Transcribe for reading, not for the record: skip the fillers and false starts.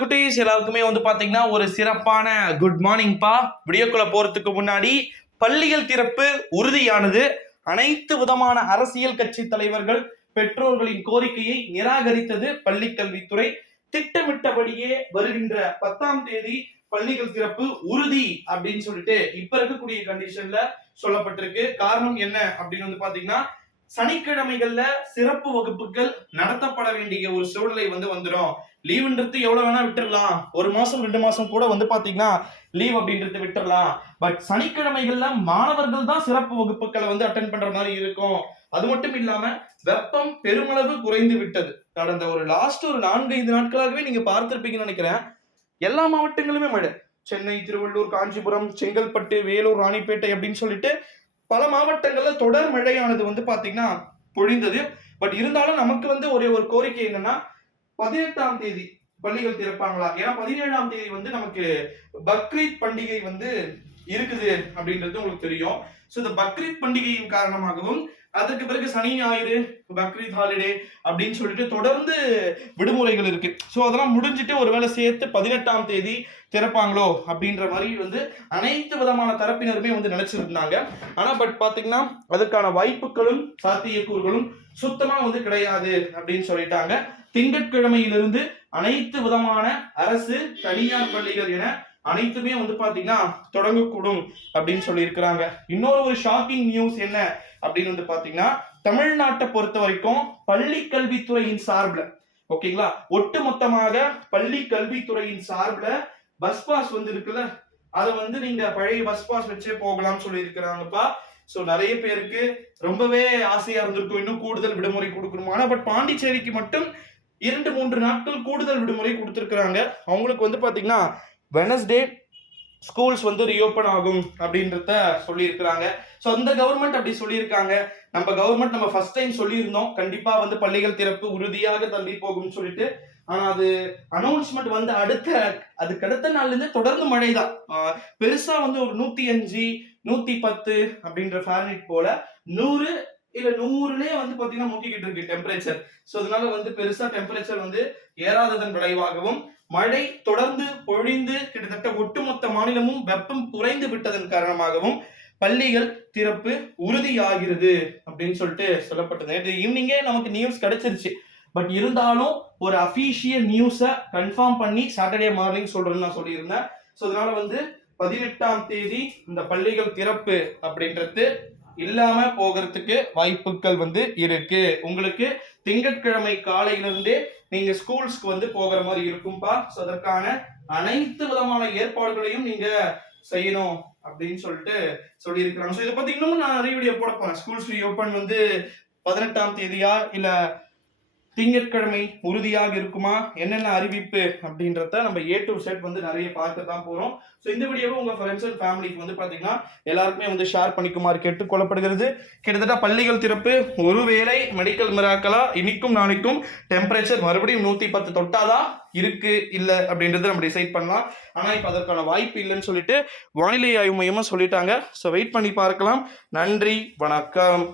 குட்டீஸ் எல்லாருக்குமே பாத்தீங்கன்னா ஒரு சிறப்பான குட் மார்னிங்பா. வீடியோக்குள்ள போறதுக்கு முன்னாடி பள்ளிகள் திறப்பு உறுதியானது. அனைத்து விதமான அரசியல் கட்சி தலைவர்கள் பெற்றோர்களின் கோரிக்கையை நிராகரித்தது பள்ளி கல்வித்துறை. திட்டமிட்டபடியே வருகின்ற 10ஆம் தேதி பள்ளிகள் திறப்பு உறுதி அப்படின்னு சொல்லிட்டு இப்ப இருக்கக்கூடிய கண்டிஷன்ல சொல்லப்பட்டிருக்கு. காரணம் என்ன அப்படின்னு பாத்தீங்கன்னா, சனிக்கிழமைகள்ல சிறப்பு வகுப்புகள் நடத்தப்பட வேண்டிய ஒரு சூழ்நிலை வந்துடும். லீவுன்றது எவ்வளவு வேணா விட்டுறலாம், ஒரு மாசம் 2 மாசம் கூட பாத்தீங்கன்னா லீவ் அப்படின்றது விட்டுறலாம். பட் சனிக்கிழமைகள்ல மாணவர்கள் தான் சிறப்பு வகுப்புகளை அட்டென்ட் பண்ற மாதிரி இருக்கும். அது மட்டும் இல்லாம வெப்பம் பெருமளவு குறைந்து விட்டது. கடந்த ஒரு லாஸ்ட் ஒரு 4-5 நாட்களாகவே நீங்க பார்த்திருப்பீங்கன்னு நினைக்கிறேன். எல்லா மாவட்டங்களுமே மழை. சென்னை, திருவள்ளூர், காஞ்சிபுரம், செங்கல்பட்டு, வேலூர், ராணிப்பேட்டை அப்படின்னு சொல்லிட்டு பல மாவட்டங்கள்ல தொடர் மழையானது பாத்தீங்கன்னா பொழிந்தது. பட் இருந்தாலும் நமக்கு ஒரே ஒரு கோரிக்கை என்னன்னா, 18ஆம் தேதி பள்ளிகள் திறப்பாங்களா? ஏன்னா 17ஆம் தேதி நமக்கு பக்ரீத் பண்டிகை இருக்குது அப்படின்றது உங்களுக்கு தெரியும். சோ இந்த பக்ரீத் பண்டிகையின் காரணமாகவும் அதற்கு பிறகு சனி ஞாயிறு பக்ரீத் ஹாலிடே அப்படின்னு சொல்லிட்டு தொடர்ந்து விடுமுறைகள் இருக்கு. சோ அதெல்லாம் முடிஞ்சிட்டு ஒருவேளை சேர்த்து 18ஆம் தேதி திறப்பாங்களோ அப்படின்ற மாதிரி அனைத்து விதமான தரப்பினருமே நினைச்சிருந்தாங்க. ஆனா பட் பாத்தீங்கன்னா அதுக்கான வாய்ப்புகளும் சாத்தியக்கூறுகளும் சுத்தமா கிடையாது அப்படின்னு சொல்லிட்டாங்க. திங்கட்கிழமையிலிருந்து அனைத்து விதமான அரசு தனியார் பள்ளிகள் என அனைத்துமே பாத்தீங்கன்னா தொடங்கக்கூடும் அப்படின்னு சொல்லி இருக்கிறாங்க. இன்னொரு ஒரு ஷாக்கிங் நியூஸ் என்ன அப்படின்னு பாத்தீங்கன்னா, தமிழ்நாட்டை பொறுத்த வரைக்கும் பள்ளி கல்வித்துறையின் சார்பில் ஓகேங்களா, ஒட்டு மொத்தமாக பள்ளி கல்வித்துறையின் சார்பில் பஸ் பாஸ் இருக்குல்ல, அதை நீங்க பழைய பஸ் பாஸ் வச்சே போகலாம்னு சொல்லி இருக்கிறாங்கப்பா. சோ நிறைய பேருக்கு ரொம்பவே ஆசையா இருந்திருக்கும் இன்னும் கூடுதல் விடுமுறை கொடுக்கணுமா. பட் பாண்டிச்சேரிக்கு மட்டும் 2-3 நாட்கள் கூடுதல் விடுமுறை கொடுத்திருக்கிறாங்க. அவங்களுக்கு பாத்தீங்கன்னா வெனஸ்டே ஸ்கூல்ஸ் ரீஓபன் ஆகும் அப்படின்றத சொல்லி இருக்கிறாங்க. சோ அந்த கவர்மெண்ட் அப்படி சொல்லியிருக்காங்க. நம்ம கவர்மெண்ட் நம்ம ஃபர்ஸ்ட் டைம் சொல்லியிருந்தோம் கண்டிப்பா பள்ளிகள் திறப்பு உறுதியாக தள்ளி போகும் சொல்லிட்டு. ஆனா அது அனௌன்ஸ்மெண்ட் அதுக்கு அடுத்த நாள்ல இருந்து தொடர்ந்து மழை தான். பெருசா ஒரு 105 110 அப்படின்ற ஃபாரன்ஹீட் போல 100 இல்ல 100லே பாத்தீங்கன்னா முக்கிக்கிட்டு இருக்கு டெம்பரேச்சர். சோ அதனால பெருசா டெம்பரேச்சர் ஏறாததன் விளைவாகவும் மழை தொடர்ந்து பொழிந்து கிட்டத்தட்ட ஒட்டுமொத்த மாநிலமும் வெப்பம் குறைந்து விட்டதன் காரணமாகவும் பள்ளிகள் திறப்பு உறுதியாகிறது அப்படின்னு சொல்லிட்டு சொல்லப்பட்டது. நேற்று ஈவினிங்கே நமக்கு நியூஸ் கிடைச்சிருச்சு. பட் இருந்தாலும் ஒரு அபிஷியல் நியூஸை கன்ஃபார்ம் பண்ணி சாட்டர்டே மார்னிங் சொல்றேன்னு நான் சொல்லியிருந்தேன். ஸோ அதனால 18ஆம் தேதி இந்த பள்ளிகள் திறப்பு அப்படின்றது இல்லாம போகிறதுக்கு வாய்ப்புகள் இருக்கு. உங்களுக்கு திங்கட்கிழமை காலையிலிருந்தே நீங்க ஸ்கூல்ஸ்க்கு போகிற மாதிரி இருக்கும்பா. சோ அதற்கான அனைத்து விதமான ஏற்பாடுகளையும் நீங்க செய்யணும் அப்படின்னு சொல்லிட்டு சொல்லி இருக்கிறாங்க. சோ இதை பத்தி இன்னமும் நான் நிறைய வீடியோ போட போறேன். ஸ்கூல்ஸ் ரீஓபன் 18ஆம் தேதியா இல்ல திங்கட்கிழமை உறுதியாக இருக்குமா, என்னென்ன அறிவிப்பு அப்படின்றத நம்ம A to Z நிறைய பார்க்க தான் போறோம். ஸோ இந்த வீடியோவை உங்க ஃப்ரெண்ட்ஸ் அண்ட் ஃபேமிலிக்கு பாத்தீங்கன்னா எல்லாருக்குமே ஷேர் பண்ணிக்குமாறு கேட்டுக்கொள்ளப்படுகிறது. கிட்டத்தட்ட பள்ளிகள் திறப்பு ஒருவேளை மெடிக்கல் மிராக்கலா இன்னைக்கும் நாளைக்கும் டெம்பரேச்சர் மறுபடியும் 110 தொட்டாதான் இருக்கு இல்ல அப்படின்றத நம்ம டிசைட் பண்ணலாம். ஆனா இப்ப அதற்கான வாய்ப்பு இல்லைன்னு சொல்லிட்டு வானிலை ஆய்வு மையமா சொல்லிட்டாங்க. ஸோ வெயிட் பண்ணி பார்க்கலாம். நன்றி, வணக்கம்.